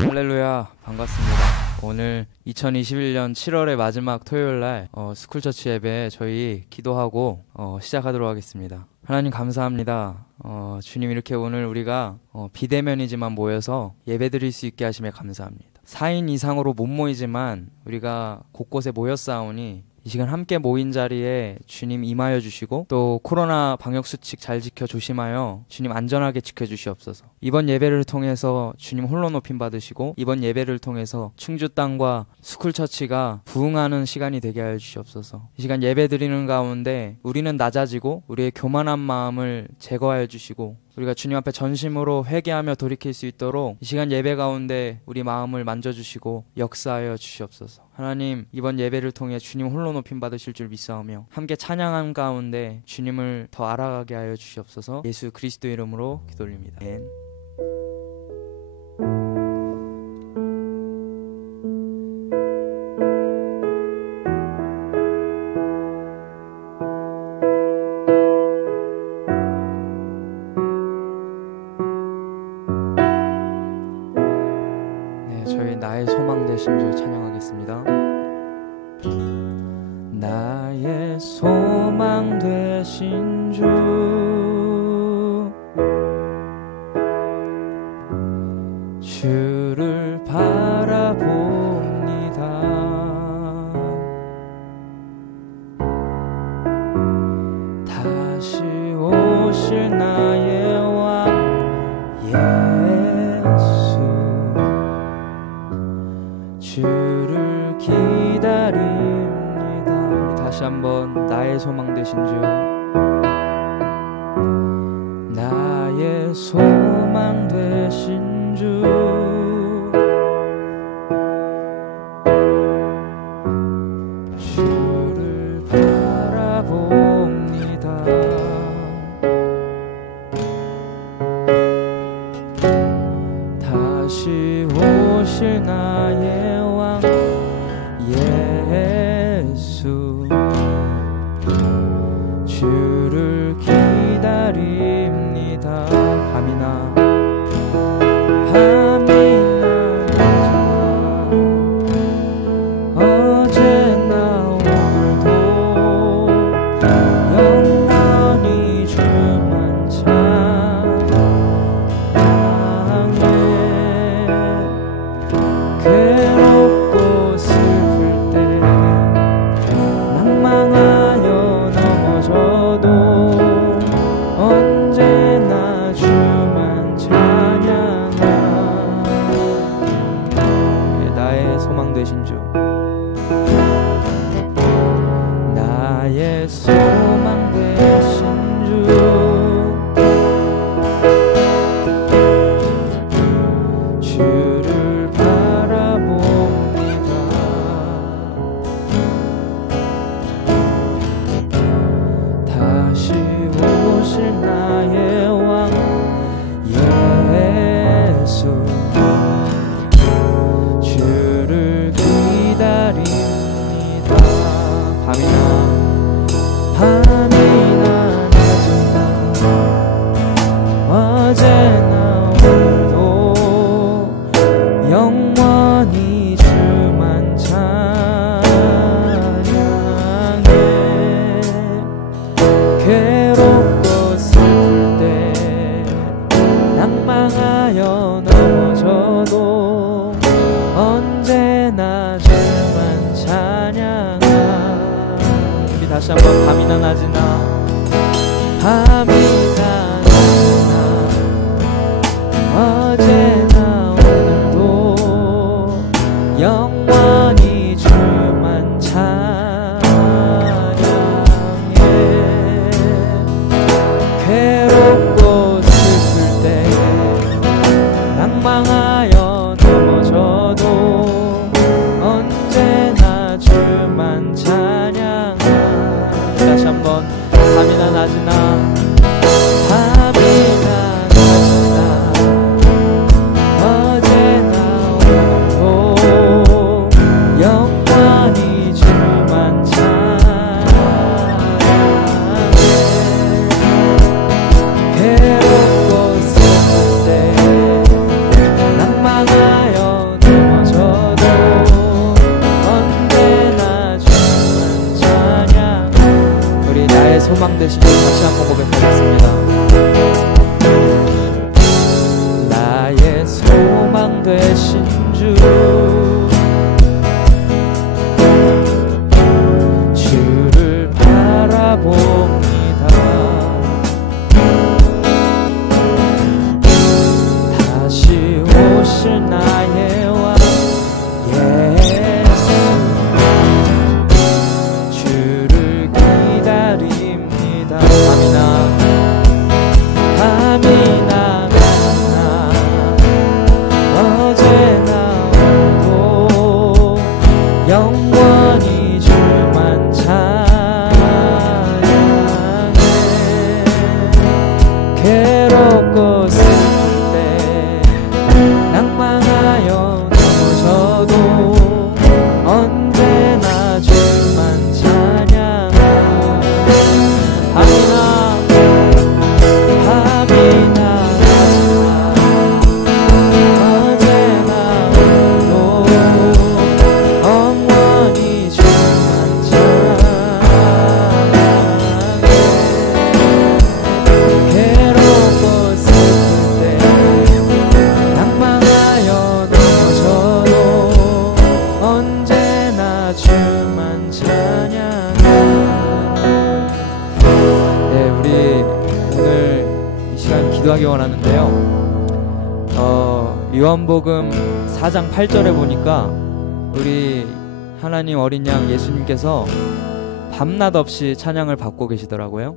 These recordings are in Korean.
할렐루야, 반갑습니다. 오늘 2021년 7월의 마지막 토요일날 스쿨처치 예배 저희 기도하고 시작하도록 하겠습니다. 하나님 감사합니다. 주님, 이렇게 오늘 우리가 비대면이지만 모여서 예배드릴 수 있게 하심에 감사합니다. 4인 이상으로 못 모이지만 우리가 곳곳에 모였사오니 이 시간 함께 모인 자리에 주님 임하여 주시고, 또 코로나 방역수칙 잘 지켜 조심하여 주님 안전하게 지켜주시옵소서. 이번 예배를 통해서 주님 홀로 높임 받으시고, 이번 예배를 통해서 충주 땅과 스쿨처치가 부흥하는 시간이 되게 하여 주시옵소서. 이 시간 예배 드리는 가운데 우리는 낮아지고 우리의 교만한 마음을 제거하여 주시고, 우리가 주님 앞에 전심으로 회개하며 돌이킬 수 있도록 이 시간 예배 가운데 우리 마음을 만져주시고 역사하여 주시옵소서. 하나님, 이번 예배를 통해 주님 홀로 높임 받으실 줄 믿사오며 함께 찬양한 가운데 주님을 더 알아가게 하여 주시옵소서. 예수 그리스도 이름으로 기도드립니다. 아멘. 나의 소망 되신 주 찬양하겠습니다. 나의 소망 되신 주, 주를 바라봅니다. 다시 오실 나의 왕 예수, 주를 기다립니다. 우리 다시 한번 나의 소망 되신 주, 나의 소망 되신 주, 주를 바라봅니다. 다시 오실 나의 왕 예수, 주를 기다립니다. 밤이나 어제나 오늘도 영원히 주만 찬양해. 괴롭고 슬플 때 낭망하여 넘어져도 언제나 주만 찬양하. 나의 소망 되신 주, 나의 소망 되신 주, 주를 바라봅니다. 다시 오실 나의 왕 예수, 주를 기다립니다. 밤이나 낮이나 어제나 오늘도 영원히 주만 찬양해. 괴롭고 슬플 때 낭망하여 넘어져도 언제나 주만 찬양하. 우리 다시 한번 밤이나 낮이나 어제나 오늘도 영원히 주만 찬양해. 괴롭고 슬플 때 낭망하여 넘어져도 언제나 주만 찬양하. 다시 한번 소망 되신 주 다시 한번 고백하겠습니다. 나의 소망 되신 주, 주를 바라봅니다. 다시 오실 나의 왕 예수, 주를 기다립니다. 밤이나 낮이나 어제나 오늘도 영원히 주만 찬양해. 괴롭고 슬플 때 낭망하여 넘어져도 언제나 주만 찬양해. 밤이나 낮이나 어제나 오늘도 영원히 주만 찬양해. 괴롭고 슬플 때 낭망하여 넘어져도 언제나 주만 찬양해. 네, 우리 오늘 이 시간 기도하기 원하는데요. 요한복음 4장 8절에 보니까 우리 하나님 어린 양 예수님께서 밤낮 없이 찬양을 받고 계시더라고요.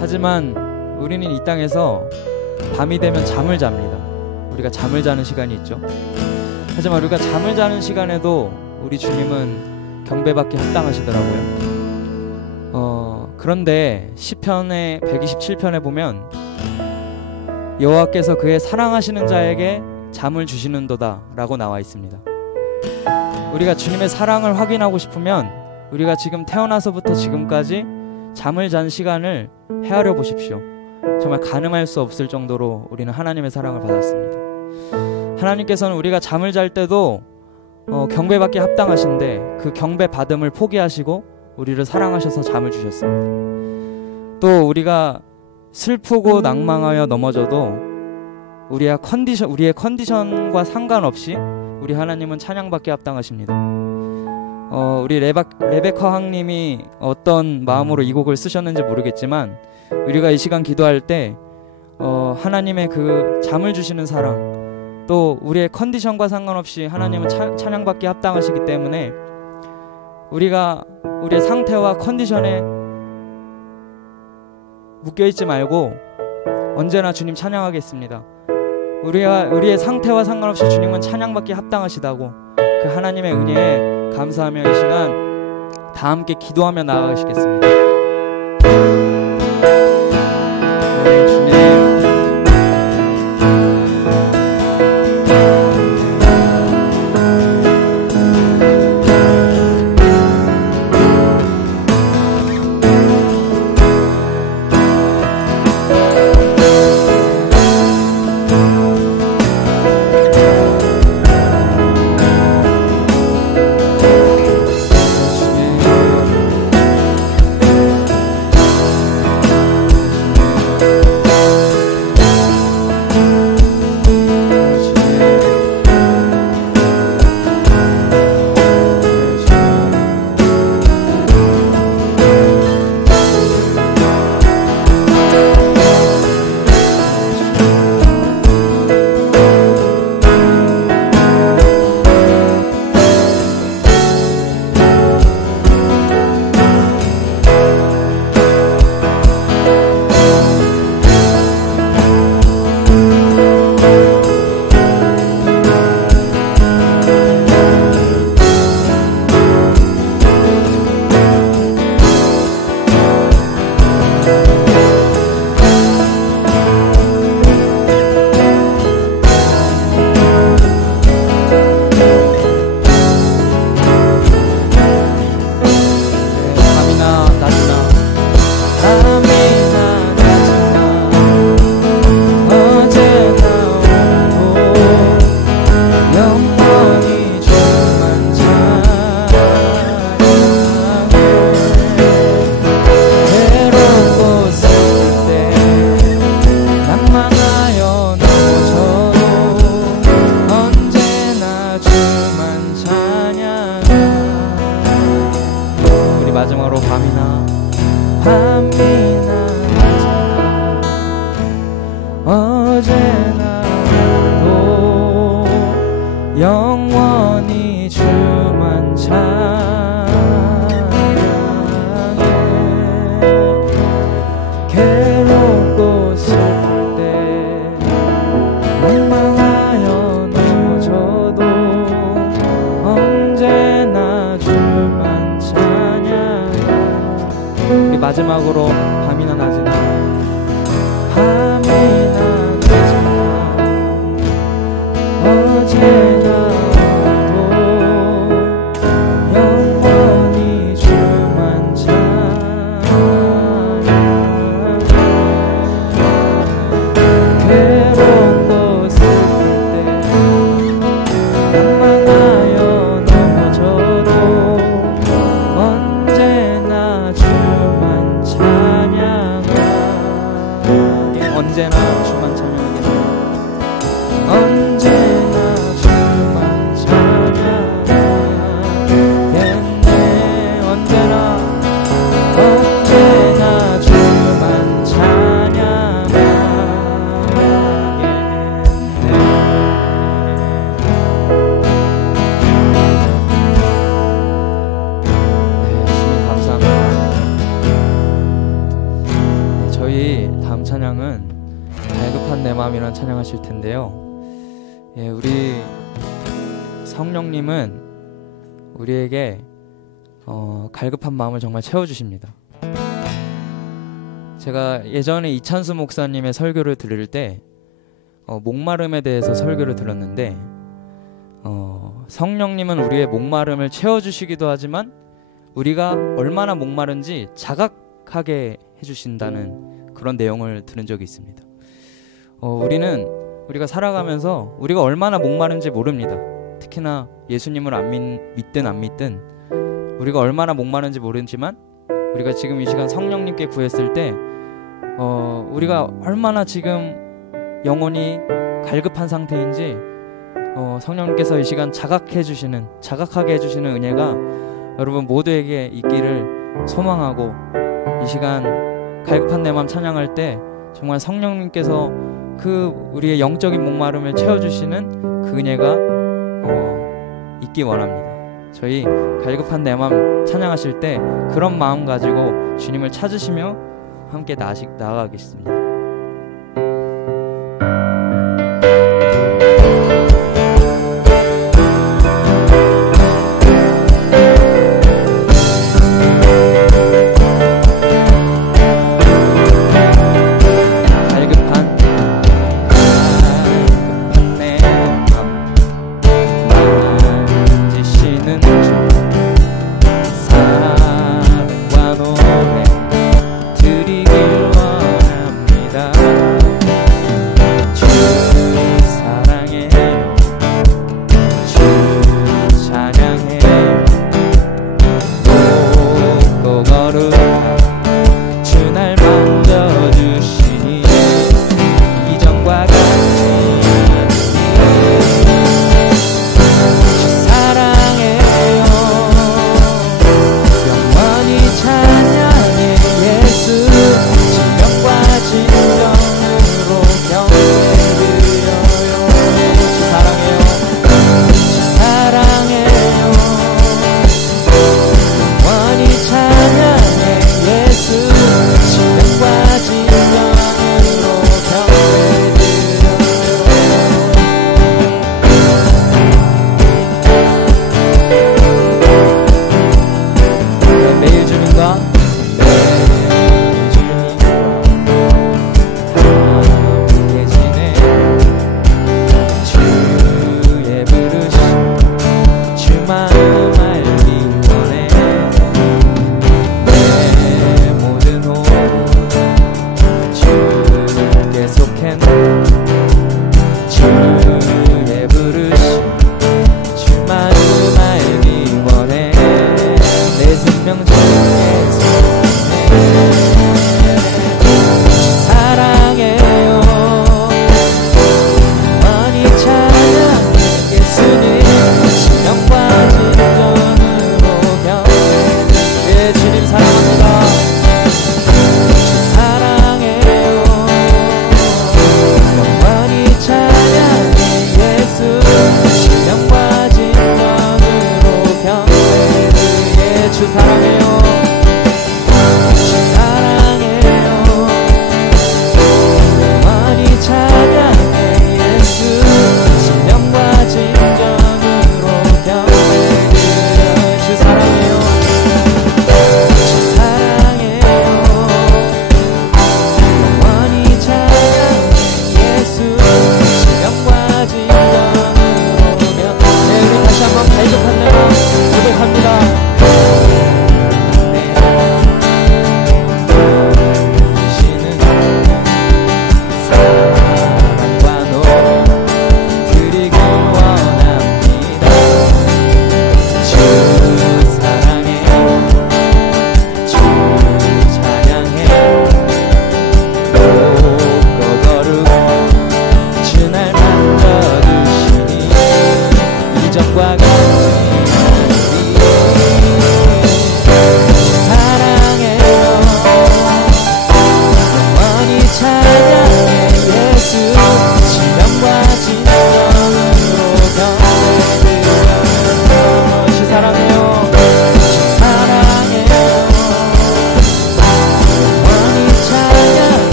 하지만 우리는 이 땅에서 밤이 되면 잠을 잡니다. 우리가 잠을 자는 시간이 있죠. 하지만 우리가 잠을 자는 시간에도 우리 주님은 경배받기 합당하시더라고요. 그런데 시편의 127편에 보면 여호와께서 그의 사랑하시는 자에게 잠을 주시는도다 라고 나와 있습니다. 우리가 주님의 사랑을 확인하고 싶으면 우리가 지금 태어나서부터 지금까지 잠을 잔 시간을 헤아려 보십시오. 정말 가늠할 수 없을 정도로 우리는 하나님의 사랑을 받았습니다. 하나님께서는 우리가 잠을 잘 때도 경배받기 합당하신데 그 경배 받음을 포기하시고 우리를 사랑하셔서 잠을 주셨습니다. 또 우리가 슬프고 낭망하여 넘어져도 우리의 컨디션과 상관없이 우리 하나님은 찬양받기 합당하십니다. 우리 레베카 황님이 어떤 마음으로 이 곡을 쓰셨는지 모르겠지만 우리가 이 시간 기도할 때 하나님의 그 잠을 주시는 사랑, 또 우리의 컨디션과 상관없이 하나님은 찬양받기 합당하시기 때문에 우리가 우리의 상태와 컨디션에 묶여있지 말고 언제나 주님 찬양하겠습니다. 우리의 상태와 상관없이 주님은 찬양받기 합당하시다고 그 하나님의 은혜에 감사하며 이 시간 다 함께 기도하며 나아가시겠습니다. 주님, 영원히 주만 찬양해. 괴롭고 슬플 때 원망하여 넘어져도 언제나 주만 찬양해. 우리 마지막으로 밤이나 낮이나 어제나 영원히 주만 찬양해. 괴롭고 슬플 때 원망하여 넘어져도 언제나 주만 찬양하게. 언제나 주만 찬양하게. 언제나 주만 찬양하겠네. 언제나 주만 찬양하겠네. 네, 주님 감사합니다. 네, 저희 다음 찬양은 갈급한 내 마음이란 찬양하실 텐데요. 예, 우리 성령님은 우리에게 갈급한 마음을 정말 채워주십니다. 제가 예전에 이찬수 목사님의 설교를 들을 때 목마름에 대해서 설교를 들었는데 성령님은 우리의 목마름을 채워주시기도 하지만 우리가 얼마나 목마른지 자각하게 해주신다는 그런 내용을 들은 적이 있습니다. 우리가 살아가면서 우리가 얼마나 목마른지 모릅니다. 특히나 예수님을 믿든 안 믿든 우리가 얼마나 목마른지 모르지만 우리가 지금 이 시간 성령님께 구했을 때 우리가 얼마나 지금 영혼이 갈급한 상태인지 성령님께서 이 시간 자각하게 해주시는 은혜가 여러분 모두에게 있기를 소망하고, 이 시간 갈급한 내 마음 찬양할 때 정말 성령님께서 그 우리의 영적인 목마름을 채워주시는 그 은혜가 있기 원합니다. 저희 갈급한 내 마음 찬양하실 때 그런 마음 가지고 주님을 찾으시며 함께 나아가겠습니다. 사랑과 노래 드리길 원합니다.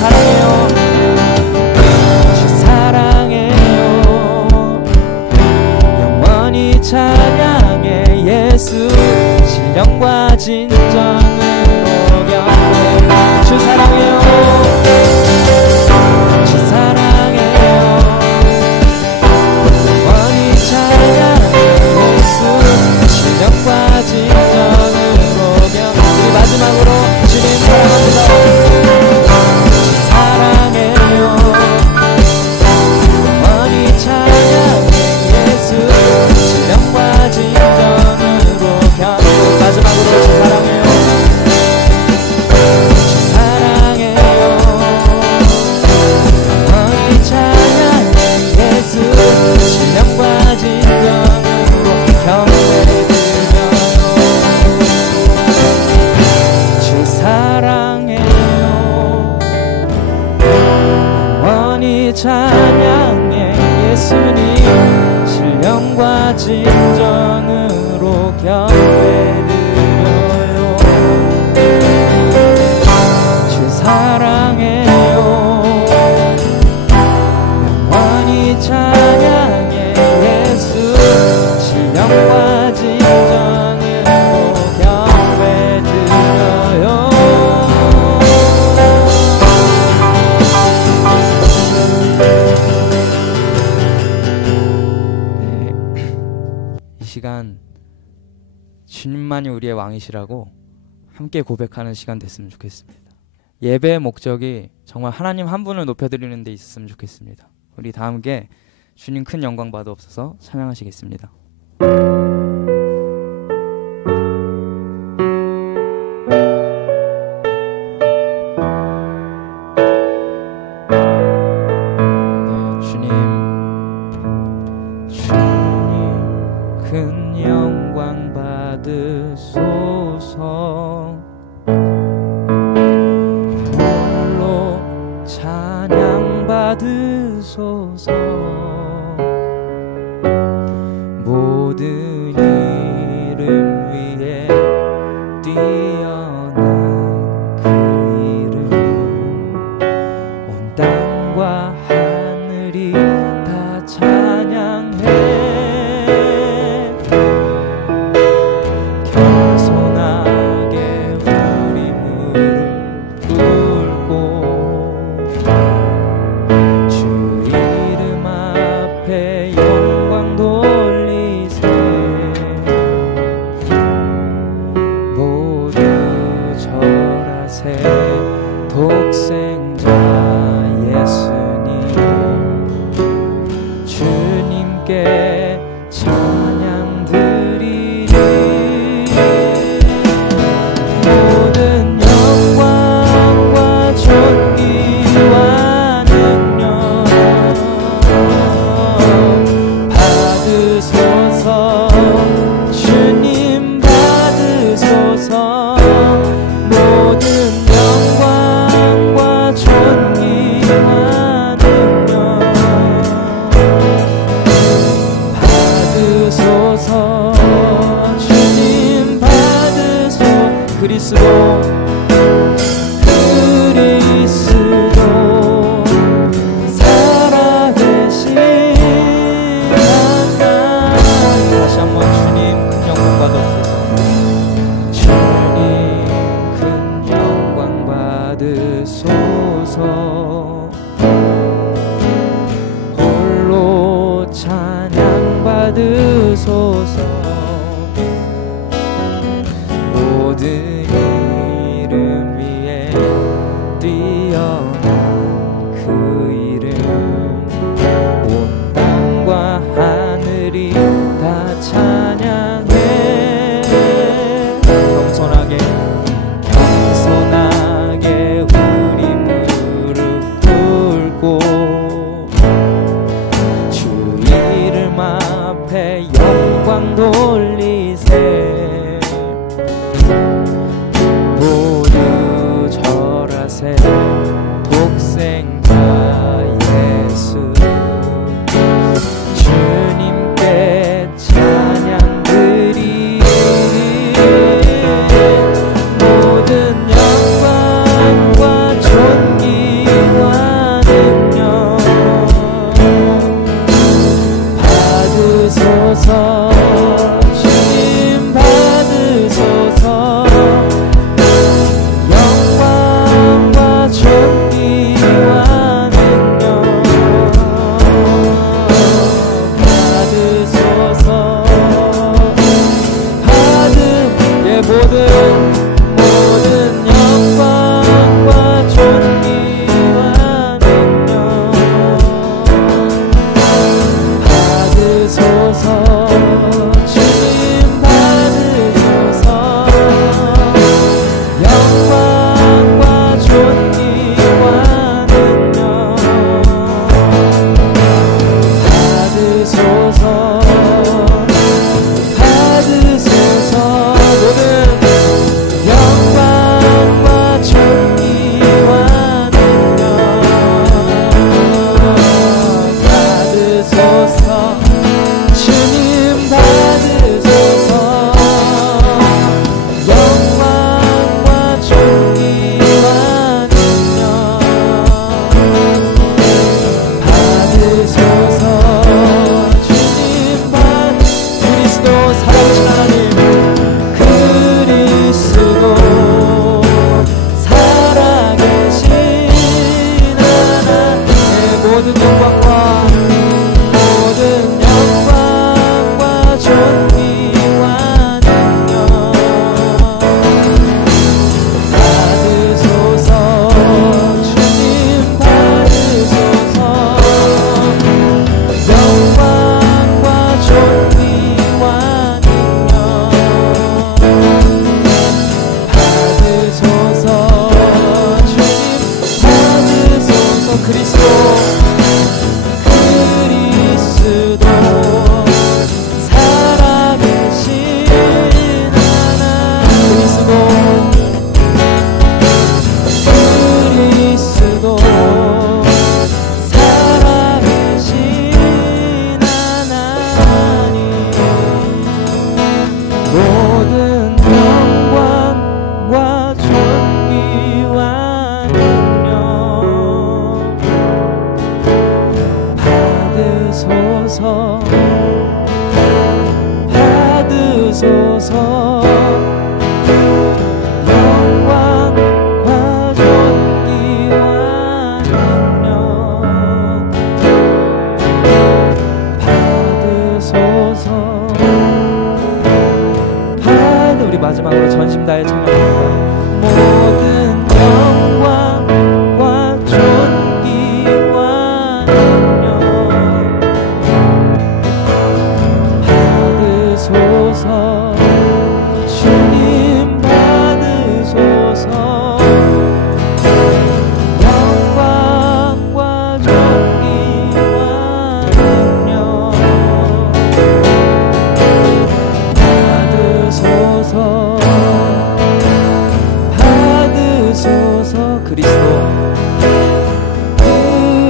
사랑해요. 주 사랑해요. 영원히 찬양해 예수 신령과 진정으로 경배. 주 사랑해요. 주 사랑해요. 영원히 찬양해 예수 신령과 진정으로 경배. 우리 마지막으로 주님 사랑합니다. 주 사랑해요. 영원히 찬양해 예수 신령과 진정으로 경배. 마지막으로 주 사랑해요. 주 사랑해요. 영원히 찬양해 예수 신령과 진정으로 경배드려요. 주 사랑해요. 영원히 찬양해 예수님 신령과 진정으로 경배드려요. 주 사랑해요. 영원히 찬양해 예수 신령과 진정으로 경배드려요. 이 시간 주님만이 우리의 왕이시라고 함께 고백하는 시간 됐으면 좋겠습니다. 예배의 목적이 정말 하나님 한 분을 높여드리는 데 있었으면 좋겠습니다. 우리 다 함께 주님 큰 영광 받아옵소서 찬양하시겠습니다. 큰 영광 받으소서. 홀로 찬양 받으소서. 모든 이름 위에 뛰어난 그 이름. 온 땅과 하늘이 다 찬양해. 독생자 예수님 주님께 찬양 드리리. 모든 영광과 존귀와 능력 받으소서. 주님 받으소서. 모든 영광과 존귀와 능력 받으소서. 주님 받으소서. 그리스도 살아계신 하나님. 다시 한번 주님 큰 영광 받으소서. 주님 큰 영광 받으소서. 홀로 찬양 받으소서. 모든 이름 위에 뛰어난 그 이름. 온 땅과 하늘이 다 찬양해. 겸손하게 우리 무릎 꿇고 주 이름 앞에 영광 돌리세. 모두 절하세. 독생자 예수 주님께 찬양 드리리. 모든 영광과 존귀와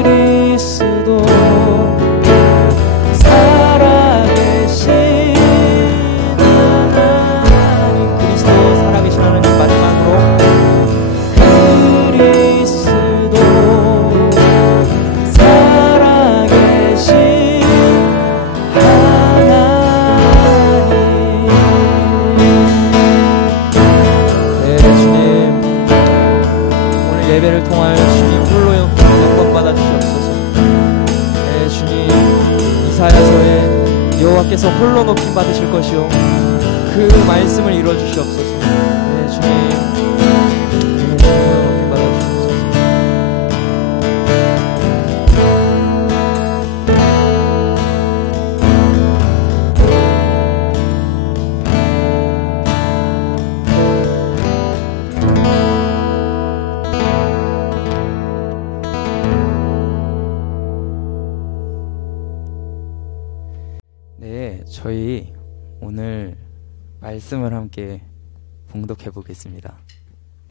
그리스도 살아계신 하나님, 그리스도 살아계신 하나님. 마지막으로 그리스도 살아계신 하나님. 네, 주님, 오늘 예배를 통하여 주님 홀로 영광 받아 주시옵소서. 네, 주님, 이사야서에 여호와께서 홀로 높임 받으실 것이요 그 말씀을 이루어 주시옵소서. 네, 주님, 네, 주님 홀로 높임 받아 주시옵소서. 네, 저희 오늘 말씀을 함께 봉독해 보겠습니다.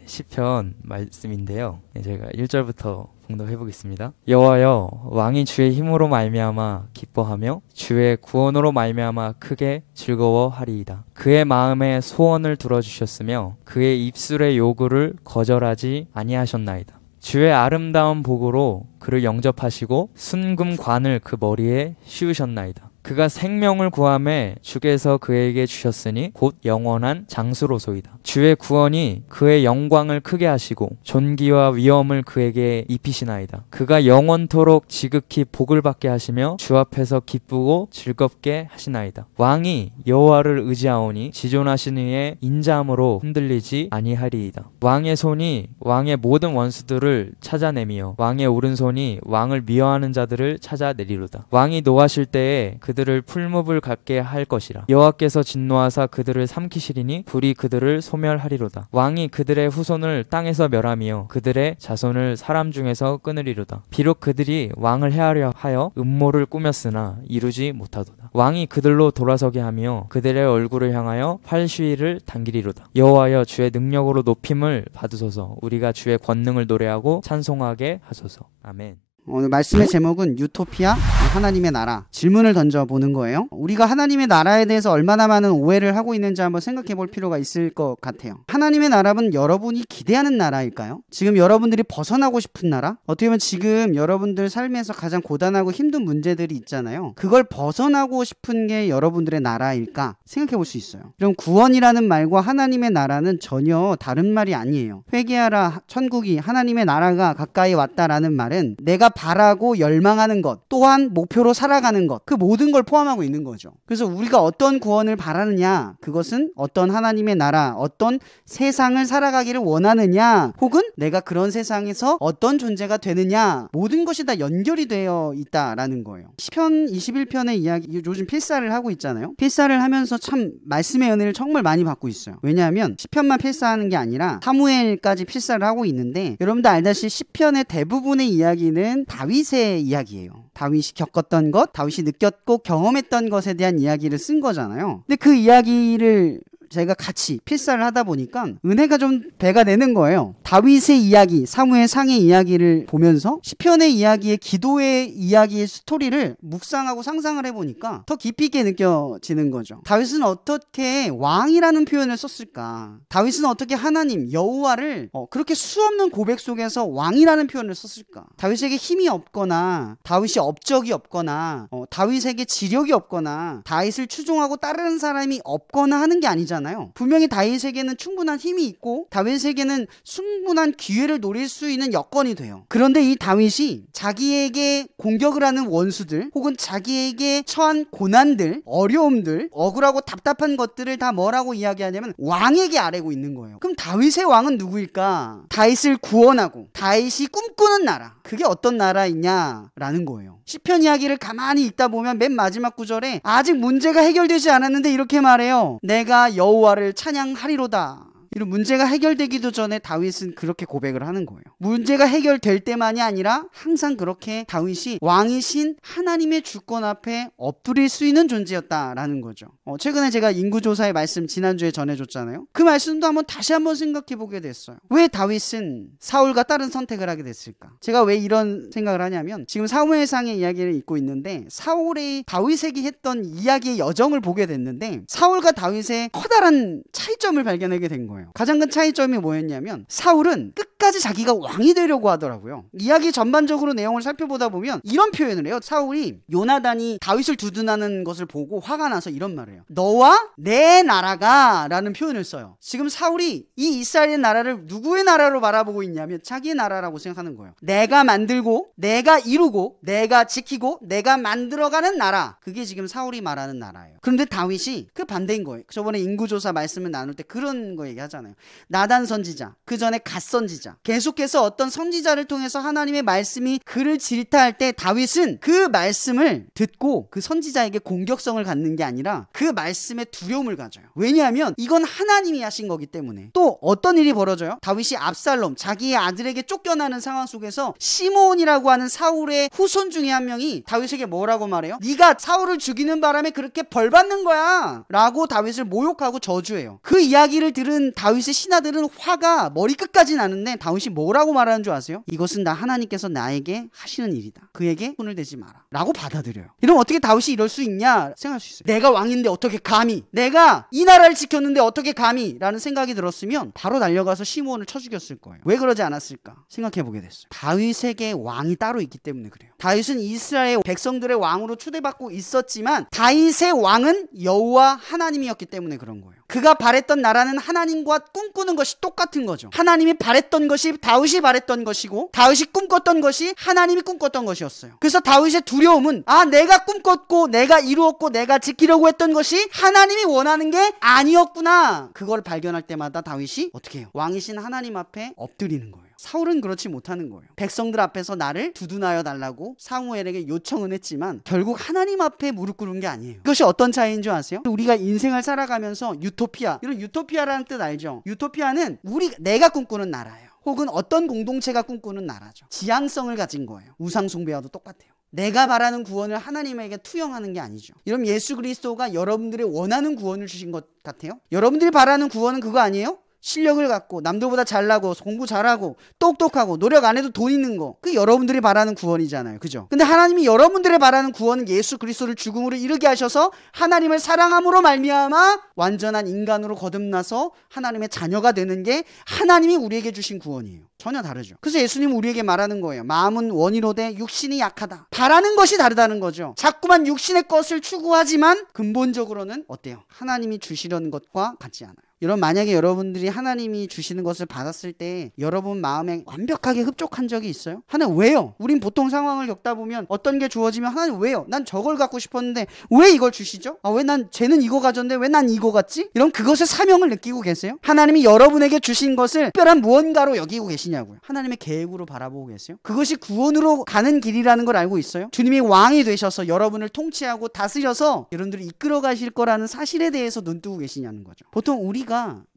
시편 말씀인데요. 네, 제가 1절부터 봉독해 보겠습니다. 여호와여, 왕이 주의 힘으로 말미암아 기뻐하며 주의 구원으로 말미암아 크게 즐거워하리이다. 그의 마음에 소원을 들어주셨으며 그의 입술의 요구를 거절하지 아니하셨나이다. 주의 아름다운 복으로 그를 영접하시고 순금관을 그 머리에 씌우셨나이다. 그가 생명을 구하매 주께서 그에게 주셨으니 곧 영원한 장수로소이다. 주의 구원이 그의 영광을 크게 하시고 존귀와 위엄을 그에게 입히시나이다. 그가 영원토록 지극히 복을 받게 하시며 주 앞에서 기쁘고 즐겁게 하시나이다. 왕이 여호와를 의지하오니 지존하신 이의 인자함으로 흔들리지 아니하리이다. 왕의 손이 왕의 모든 원수들을 찾아내며 왕의 오른손이 왕을 미워하는 자들을 찾아내리로다. 왕이 노하실 때에 그들을 풀무불 같게 할 것이라. 여호와께서 진노하사 그들을 삼키시리니 불이 그들을 소멸하리로다. 왕이 그들의 후손을 땅에서 멸하며 그들의 자손을 사람 중에서 끊으리로다. 비록 그들이 왕을 해하려 하여 음모를 꾸몄으나 이루지 못하도다. 왕이 그들로 돌아서게 하며 그들의 얼굴을 향하여 활시위를 당기리로다. 여호와여, 주의 능력으로 높임을 받으소서. 우리가 주의 권능을 노래하고 찬송하게 하소서. 아멘. 오늘 말씀의 제목은 유토피아, 하나님의 나라. 질문을 던져보는 거예요. 우리가 하나님의 나라에 대해서 얼마나 많은 오해를 하고 있는지 한번 생각해 볼 필요가 있을 것 같아요. 하나님의 나라는 여러분이 기대하는 나라일까요? 지금 여러분들이 벗어나고 싶은 나라? 어떻게 보면 지금 여러분들 삶에서 가장 고단하고 힘든 문제들이 있잖아요. 그걸 벗어나고 싶은 게 여러분들의 나라일까 생각해 볼 수 있어요. 그럼 구원이라는 말과 하나님의 나라는 전혀 다른 말이 아니에요. 회개하라, 천국이, 하나님의 나라가 가까이 왔다라는 말은 내가 바라고 열망하는 것, 또한 목표로 살아가는 것, 그 모든 걸 포함하고 있는 거죠. 그래서 우리가 어떤 구원을 바라느냐, 그것은 어떤 하나님의 나라, 어떤 세상을 살아가기를 원하느냐, 혹은 내가 그런 세상에서 어떤 존재가 되느냐, 모든 것이 다 연결이 되어 있다라는 거예요. 시편 21편의 이야기, 요즘 필사를 하고 있잖아요. 필사를 하면서 참 말씀의 은혜를 정말 많이 받고 있어요. 왜냐하면 시편만 필사하는 게 아니라 사무엘까지 필사를 하고 있는데, 여러분도 알다시피 시편의 대부분의 이야기는 다윗의 이야기예요. 다윗이 겪었던 것, 다윗이 느꼈고 경험했던 것에 대한 이야기를 쓴 거잖아요. 근데 그 이야기를 제가 같이 필사를 하다 보니까 은혜가 좀 배가 되는 거예요. 다윗의 이야기, 사무엘 상의 이야기를 보면서 시편의 이야기의, 기도의 이야기의 스토리를 묵상하고 상상을 해보니까 더 깊이 있게 느껴지는 거죠. 다윗은 어떻게 왕이라는 표현을 썼을까? 다윗은 어떻게 하나님, 여호와를 그렇게 수없는 고백 속에서 왕이라는 표현을 썼을까? 다윗에게 힘이 없거나, 다윗이 업적이 없거나, 다윗에게 지력이 없거나, 다윗을 추종하고 따르는 사람이 없거나 하는 게 아니잖아요. 분명히 다윗에게는 충분한 힘이 있고 다윗에게는 충분한 기회를 노릴 수 있는 여건이 돼요. 그런데 이 다윗이 자기에게 공격을 하는 원수들, 혹은 자기에게 처한 고난들, 어려움들, 억울하고 답답한 것들을 다 뭐라고 이야기하냐면 왕에게 아뢰고 있는 거예요. 그럼 다윗의 왕은 누구일까? 다윗을 구원하고 다윗이 꿈꾸는 나라, 그게 어떤 나라이냐라는 거예요. 시편 이야기를 가만히 읽다 보면 맨 마지막 구절에 아직 문제가 해결되지 않았는데 이렇게 말해요. 내가 여호와를 찬양하리로다. 이런 문제가 해결되기도 전에 다윗은 그렇게 고백을 하는 거예요. 문제가 해결될 때만이 아니라 항상 그렇게 다윗이 왕이신 하나님의 주권 앞에 엎드릴 수 있는 존재였다라는 거죠. 최근에 제가 인구조사의 말씀 지난주에 전해줬잖아요. 그 말씀도 다시 한번 생각해 보게 됐어요. 왜 다윗은 사울과 다른 선택을 하게 됐을까? 제가 왜 이런 생각을 하냐면 지금 사무엘상의 이야기를 읽고 있는데 사울이 다윗에게 했던 이야기의 여정을 보게 됐는데 사울과 다윗의 커다란 차이점을 발견하게 된 거예요. 가장 큰 차이점이 뭐였냐면 사울은 끝까지 자기가 왕이 되려고 하더라고요. 이야기 전반적으로 내용을 살펴보다 보면 이런 표현을 해요. 사울이 요나단이 다윗을 두둔하는 것을 보고 화가 나서 이런 말을 해요. 너와 내 나라가 라는 표현을 써요. 지금 사울이 이 이스라엘의 나라를 누구의 나라로 바라보고 있냐면 자기의 나라라고 생각하는 거예요. 내가 만들고 내가 이루고 내가 지키고 내가 만들어가는 나라, 그게 지금 사울이 말하는 나라예요. 그런데 다윗이 그 반대인 거예요. 저번에 인구조사 말씀을 나눌 때 그런 거 얘기하잖아요. 나단 선지자, 그 전에 갓 선지자, 계속해서 어떤 선지자를 통해서 하나님의 말씀이 그를 질타할 때 다윗은 그 말씀을 듣고 그 선지자에게 공격성을 갖는 게 아니라 그 말씀에 두려움을 가져요. 왜냐하면 이건 하나님이 하신 거기 때문에. 또 어떤 일이 벌어져요? 다윗이 압살롬, 자기의 아들에게 쫓겨나는 상황 속에서 시므온이라고 하는 사울의 후손 중에 한 명이 다윗에게 뭐라고 말해요? 네가 사울을 죽이는 바람에 그렇게 벌 받는 거야 라고 다윗을 모욕하고 저주해요. 그 이야기를 들은 다윗의 신하들은 화가 머리끝까지 나는데 다윗이 뭐라고 말하는 줄 아세요? 이것은 나 하나님께서 나에게 하시는 일이다. 그에게 손을 대지 마라 라고 받아들여요. 이러면 어떻게 다윗이 이럴 수 있냐 생각할 수 있어요. 내가 왕인데 어떻게 감히, 내가 이 나라를 지켰는데 어떻게 감히 라는 생각이 들었으면 바로 달려가서 시므온을 쳐 죽였을 거예요. 왜 그러지 않았을까 생각해 보게 됐어요. 다윗에게 왕이 따로 있기 때문에 그래요. 다윗은 이스라엘 백성들의 왕으로 초대받고 있었지만 다윗의 왕은 여호와 하나님이었기 때문에 그런 거예요. 그가 바랬던 나라는 하나님과 꿈꾸는 것이 똑같은 거죠. 하나님이 바랬던 것이 다윗이 바랬던 것이고 다윗이 꿈꿨던 것이 하나님이 꿈꿨던 것이었어요. 그래서 다윗의 두려움은 내가 꿈꿨고 내가 이루었고 내가 지키려고 했던 것이 하나님이 원하는 게 아니었구나. 그걸 발견할 때마다 다윗이 어떻게 해요? 왕이신 하나님 앞에 엎드리는 거예요. 사울은 그렇지 못하는 거예요. 백성들 앞에서 나를 두둔하여 달라고 사무엘에게 요청은 했지만 결국 하나님 앞에 무릎 꿇은 게 아니에요. 그것이 어떤 차이인 줄 아세요? 우리가 인생을 살아가면서 유토피아, 이런 유토피아라는 뜻 알죠? 유토피아는 내가 꿈꾸는 나라예요. 혹은 어떤 공동체가 꿈꾸는 나라죠. 지향성을 가진 거예요. 우상숭배와도 똑같아요. 내가 바라는 구원을 하나님에게 투영하는 게 아니죠. 이러면 예수 그리스도가 여러분들의 원하는 구원을 주신 것 같아요? 여러분들이 바라는 구원은 그거 아니에요? 실력을 갖고 남들보다 잘나고 공부 잘하고 똑똑하고 노력 안 해도 돈 있는 거, 그게 여러분들이 바라는 구원이잖아요. 그죠? 근데 하나님이 여러분들의 바라는 구원은 예수 그리스도를 죽음으로 이르게 하셔서 하나님을 사랑함으로 말미암아 완전한 인간으로 거듭나서 하나님의 자녀가 되는 게 하나님이 우리에게 주신 구원이에요. 전혀 다르죠. 그래서 예수님은 우리에게 말하는 거예요. 마음은 원이로되 육신이 약하다. 바라는 것이 다르다는 거죠. 자꾸만 육신의 것을 추구하지만 근본적으로는 어때요? 하나님이 주시려는 것과 같지 않아요. 여러분, 만약에 여러분들이 하나님이 주시는 것을 받았을 때 여러분 마음에 완벽하게 흡족한 적이 있어요? 하나님 왜요? 우린 보통 상황을 겪다 보면 어떤 게 주어지면 하나님 왜요? 난 저걸 갖고 싶었는데 왜 이걸 주시죠? 왜 쟤는 이거 가졌는데 왜 난 이거 갖지? 이런 그것의 사명을 느끼고 계세요? 하나님이 여러분에게 주신 것을 특별한 무언가로 여기고 계시냐고요? 하나님의 계획으로 바라보고 계세요? 그것이 구원으로 가는 길이라는 걸 알고 있어요? 주님이 왕이 되셔서 여러분을 통치하고 다스려서 여러분들을 이끌어 가실 거라는 사실에 대해서 눈뜨고 계시냐는 거죠. 보통 우리가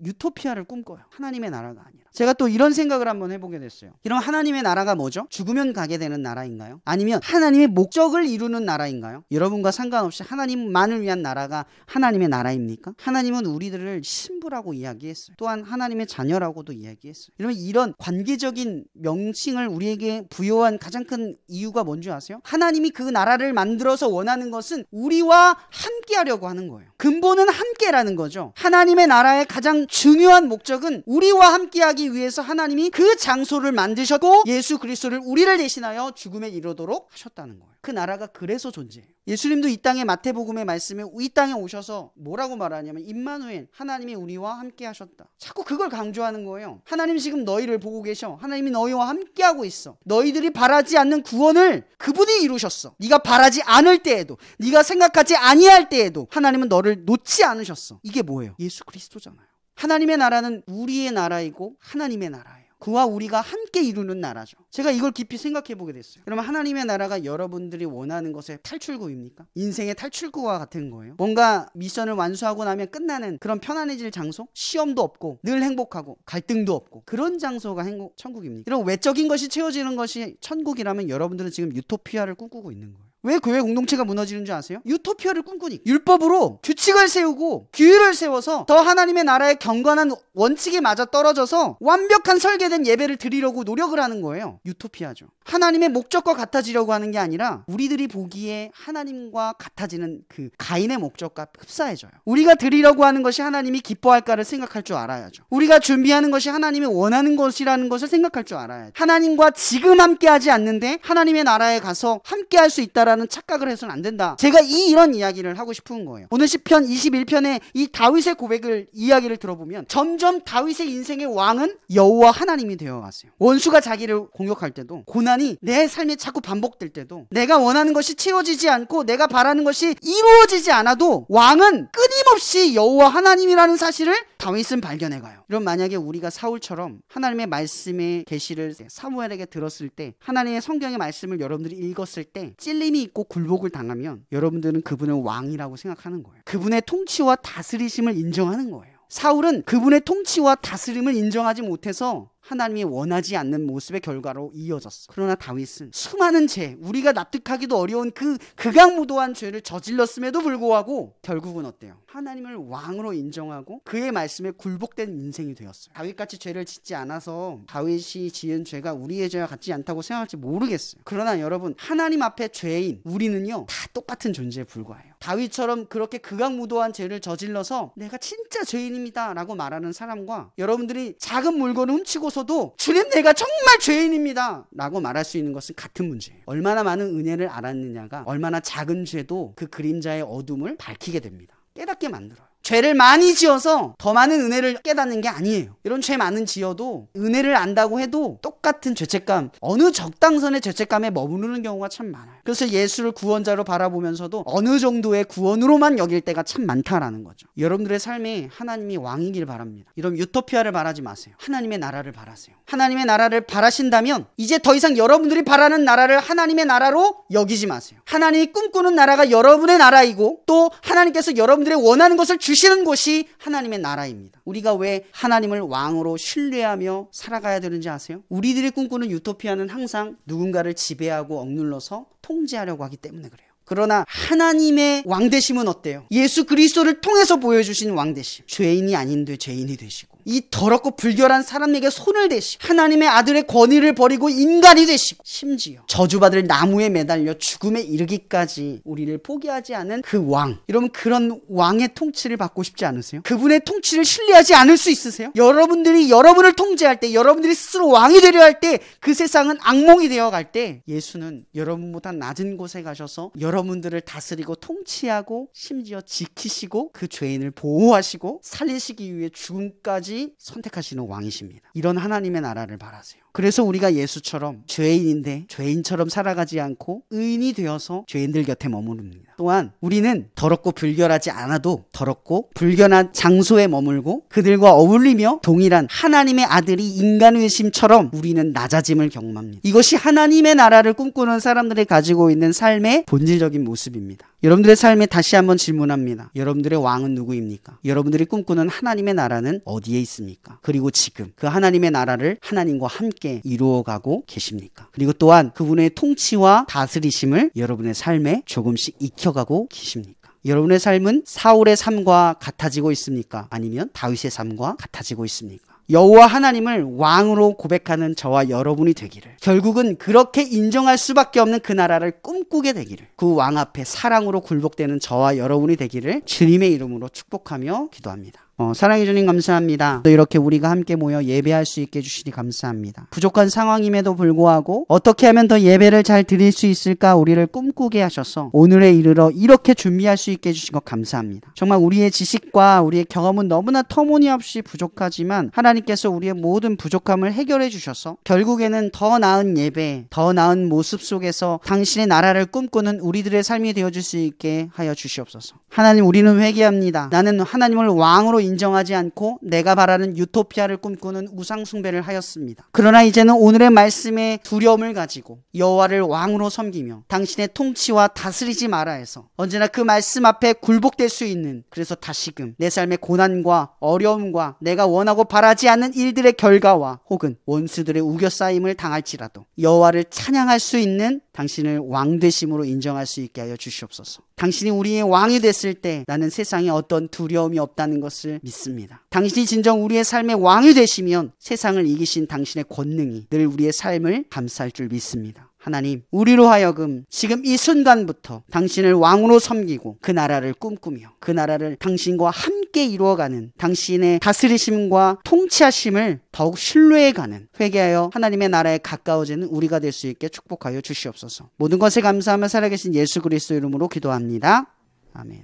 유토피아를 꿈꿔요. 하나님의 나라가 아니라. 제가 또 이런 생각을 한번 해보게 됐어요. 그럼 하나님의 나라가 뭐죠? 죽으면 가게 되는 나라인가요? 아니면 하나님의 목적을 이루는 나라인가요? 여러분과 상관없이 하나님만을 위한 나라가 하나님의 나라입니까? 하나님은 우리들을 신부라고 이야기했어요. 또한 하나님의 자녀라고도 이야기했어요. 여러분, 이런 관계적인 명칭을 우리에게 부여한 가장 큰 이유가 뭔지 아세요? 하나님이 그 나라를 만들어서 원하는 것은 우리와 함께 하려고 하는 거예요. 근본은 함께라는 거죠. 하나님의 나라의 가장 중요한 목적은 우리와 함께하기 위해서 하나님이 그 장소를 만드셨고 예수 그리스도를 우리를 대신하여 죽음에 이르도록 하셨다는 거예요. 그 나라가 그래서 존재해요. 예수님도 이 땅에 마태복음의 말씀에 이 땅에 오셔서 뭐라고 말하냐면 임마누엘, 하나님이 우리와 함께 하셨다. 자꾸 그걸 강조하는 거예요. 하나님 지금 너희를 보고 계셔. 하나님이 너희와 함께 하고 있어. 너희들이 바라지 않는 구원을 그분이 이루셨어. 네가 바라지 않을 때에도, 네가 생각하지 아니할 때에도 하나님은 너를 놓지 않으셨어. 이게 뭐예요? 예수 그리스도잖아요. 하나님의 나라는 우리의 나라이고 하나님의 나라예요. 그와 우리가 함께 이루는 나라죠. 제가 이걸 깊이 생각해 보게 됐어요. 그러면 하나님의 나라가 여러분들이 원하는 것의 탈출구입니까? 인생의 탈출구와 같은 거예요. 뭔가 미션을 완수하고 나면 끝나는 그런 편안해질 장소? 시험도 없고 늘 행복하고 갈등도 없고 그런 장소가 천국입니까? 이런 외적인 것이 채워지는 것이 천국이라면 여러분들은 지금 유토피아를 꿈꾸고 있는 거예요. 왜 교회 공동체가 무너지는 줄 아세요? 유토피아를 꿈꾸니까. 율법으로 규칙을 세우고 규율을 세워서 더 하나님의 나라의 경건한 원칙에 맞아 떨어져서 완벽한 설계된 예배를 드리려고 노력을 하는 거예요. 유토피아죠. 하나님의 목적과 같아지려고 하는 게 아니라 우리들이 보기에 하나님과 같아지는 그 가인의 목적과 흡사해져요. 우리가 드리려고 하는 것이 하나님이 기뻐할까를 생각할 줄 알아야죠. 우리가 준비하는 것이 하나님이 원하는 것이라는 것을 생각할 줄 알아야죠. 하나님과 지금 함께하지 않는데 하나님의 나라에 가서 함께할 수 있다라는 착각을 해서는 안 된다. 제가 이런 이야기를 하고 싶은 거예요. 오늘 시편 21편의 이 다윗의 고백을 이야기를 들어보면 점점 다윗의 인생의 왕은 여호와 하나님이 되어갔어요. 원수가 자기를 공격할 때도, 고난이 내 삶에 자꾸 반복될 때도, 내가 원하는 것이 채워지지 않고 내가 바라는 것이 이루어지지 않아도 왕은 끊임없이 여호와 하나님이라는 사실을 다윗은 발견해가요. 그럼 만약에 우리가 사울처럼 하나님의 말씀의 계시를 사무엘에게 들었을 때, 하나님의 성경의 말씀을 여러분들이 읽었을 때 찔림이 있고 굴복을 당하면 여러분들은 그분을 왕이라고 생각하는 거예요. 그분의 통치와 다스리심을 인정하는 거예요. 사울은 그분의 통치와 다스림을 인정하지 못해서 하나님이 원하지 않는 모습의 결과로 이어졌어. 그러나 다윗은 수많은 죄, 우리가 납득하기도 어려운 그 극악무도한 죄를 저질렀음에도 불구하고 결국은 어때요? 하나님을 왕으로 인정하고 그의 말씀에 굴복된 인생이 되었어요. 다윗같이 죄를 짓지 않아서 다윗이 지은 죄가 우리의 죄와 같지 않다고 생각할지 모르겠어요. 그러나 여러분, 하나님 앞에 죄인 우리는요 다 똑같은 존재에 불과해요. 다윗처럼 그렇게 극악무도한 죄를 저질러서 내가 진짜 죄인입니다 라고 말하는 사람과, 여러분들이 작은 물건을 훔치고서도 주님 내가 정말 죄인입니다 라고 말할 수 있는 것은 같은 문제예요. 얼마나 많은 은혜를 알았느냐가 얼마나 작은 죄도 그 그림자의 어둠을 밝히게 됩니다. 깨닫게 만들어요. 죄를 많이 지어서 더 많은 은혜를 깨닫는 게 아니에요. 이런 죄 많은 지어도 은혜를 안다고 해도 똑같은 죄책감, 어느 적당선의 죄책감에 머무르는 경우가 참 많아요. 그래서 예수를 구원자로 바라보면서도 어느 정도의 구원으로만 여길 때가 참 많다라는 거죠. 여러분들의 삶에 하나님이 왕이길 바랍니다. 이런 유토피아를 바라지 마세요. 하나님의 나라를 바라세요. 하나님의 나라를 바라신다면 이제 더 이상 여러분들이 바라는 나라를 하나님의 나라로 여기지 마세요. 하나님이 꿈꾸는 나라가 여러분의 나라이고, 또 하나님께서 여러분들의 원하는 것을 주시는 곳이 하나님의 나라입니다. 우리가 왜 하나님을 왕으로 신뢰하며 살아가야 되는지 아세요? 우리들이 꿈꾸는 유토피아는 항상 누군가를 지배하고 억눌러서 통제하려고 하기 때문에 그래요. 그러나 하나님의 왕되심은 어때요? 예수 그리스도를 통해서 보여주신 왕되심. 죄인이 아닌데 죄인이 되시고, 이 더럽고 불결한 사람에게 손을 대시고, 하나님의 아들의 권위를 버리고 인간이 되시고, 심지어 저주받을 나무에 매달려 죽음에 이르기까지 우리를 포기하지 않은 그 왕. 여러분, 그런 왕의 통치를 받고 싶지 않으세요? 그분의 통치를 신뢰하지 않을 수 있으세요? 여러분들이 여러분을 통제할 때, 여러분들이 스스로 왕이 되려 할 때, 그 세상은 악몽이 되어갈 때, 예수는 여러분보다 낮은 곳에 가셔서 여러분들을 다스리고 통치하고 심지어 지키시고 그 죄인을 보호하시고 살리시기 위해 죽음까지 선택하시는 왕이십니다. 이런 하나님의 나라를 바라세요. 그래서 우리가 예수처럼 죄인인데 죄인처럼 살아가지 않고 의인이 되어서 죄인들 곁에 머무릅니다. 또한 우리는 더럽고 불결하지 않아도 더럽고 불결한 장소에 머물고 그들과 어울리며 동일한 하나님의 아들이 인간 되심처럼 우리는 낮아짐을 경험합니다. 이것이 하나님의 나라를 꿈꾸는 사람들이 가지고 있는 삶의 본질적인 모습입니다. 여러분들의 삶에 다시 한번 질문합니다. 여러분들의 왕은 누구입니까? 여러분들이 꿈꾸는 하나님의 나라는 어디에 있습니까? 그리고 지금 그 하나님의 나라를 하나님과 함께 이루어가고 계십니까? 그리고 또한 그분의 통치와 다스리심을 여러분의 삶에 조금씩 익혀가고 계십니까? 여러분의 삶은 사울의 삶과 같아지고 있습니까? 아니면 다윗의 삶과 같아지고 있습니까? 여호와 하나님을 왕으로 고백하는 저와 여러분이 되기를, 결국은 그렇게 인정할 수밖에 없는 그 나라를 꿈꾸게 되기를, 그 왕 앞에 사랑으로 굴복되는 저와 여러분이 되기를 주님의 이름으로 축복하며 기도합니다. 사랑해 주님 감사합니다. 또 이렇게 우리가 함께 모여 예배할 수 있게 해주시니 감사합니다. 부족한 상황임에도 불구하고 어떻게 하면 더 예배를 잘 드릴 수 있을까 우리를 꿈꾸게 하셔서 오늘에 이르러 이렇게 준비할 수 있게 해주신 것 감사합니다. 정말 우리의 지식과 우리의 경험은 너무나 터무니없이 부족하지만 하나님께서 우리의 모든 부족함을 해결해 주셔서 결국에는 더 나은 예배, 더 나은 모습 속에서 당신의 나라를 꿈꾸는 우리들의 삶이 되어줄 수 있게 하여 주시옵소서. 하나님, 우리는 회개합니다. 나는 하나님을 왕으로 인정하지 않고 내가 바라는 유토피아를 꿈꾸는 우상 숭배를 하였습니다. 그러나 이제는 오늘의 말씀에 두려움을 가지고 여호와를 왕으로 섬기며 당신의 통치와 다스리지 마라 해서 언제나 그 말씀 앞에 굴복될 수 있는, 그래서 다시금 내 삶의 고난과 어려움과 내가 원하고 바라지 않는 일들의 결과와 혹은 원수들의 우겨싸임을 당할지라도 여호와를 찬양할 수 있는 당신을 왕 되심으로 인정할 수 있게 하여 주시옵소서. 당신이 우리의 왕이 됐을 때 나는 세상에 어떤 두려움이 없다는 것을 믿습니다. 당신이 진정 우리의 삶의 왕이 되시면 세상을 이기신 당신의 권능이 늘 우리의 삶을 감쌀 줄 믿습니다. 하나님, 우리로 하여금 지금 이 순간부터 당신을 왕으로 섬기고 그 나라를 꿈꾸며 그 나라를 당신과 함께 이루어가는 당신의 다스리심과 통치하심을 더욱 신뢰해가는, 회개하여 하나님의 나라에 가까워지는 우리가 될 수 있게 축복하여 주시옵소서. 모든 것에 감사하며 살아계신 예수 그리스도 이름으로 기도합니다. 아멘.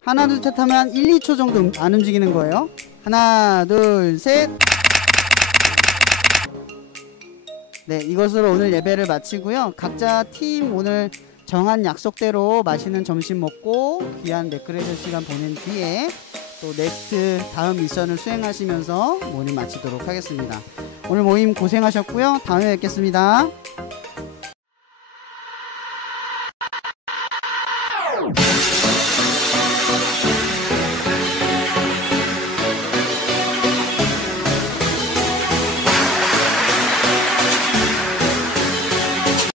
하나 둘 셋 하면 1, 2초 정도 안 움직이는 거예요. 하나 둘 셋. 네, 이것으로 오늘 예배를 마치고요. 각자 팀 오늘 정한 약속대로 맛있는 점심 먹고 귀한 레크레이션 시간 보낸 뒤에 또 넥스트 다음 미션을 수행하시면서 모임 마치도록 하겠습니다. 오늘 모임 고생하셨고요. 다음에 뵙겠습니다.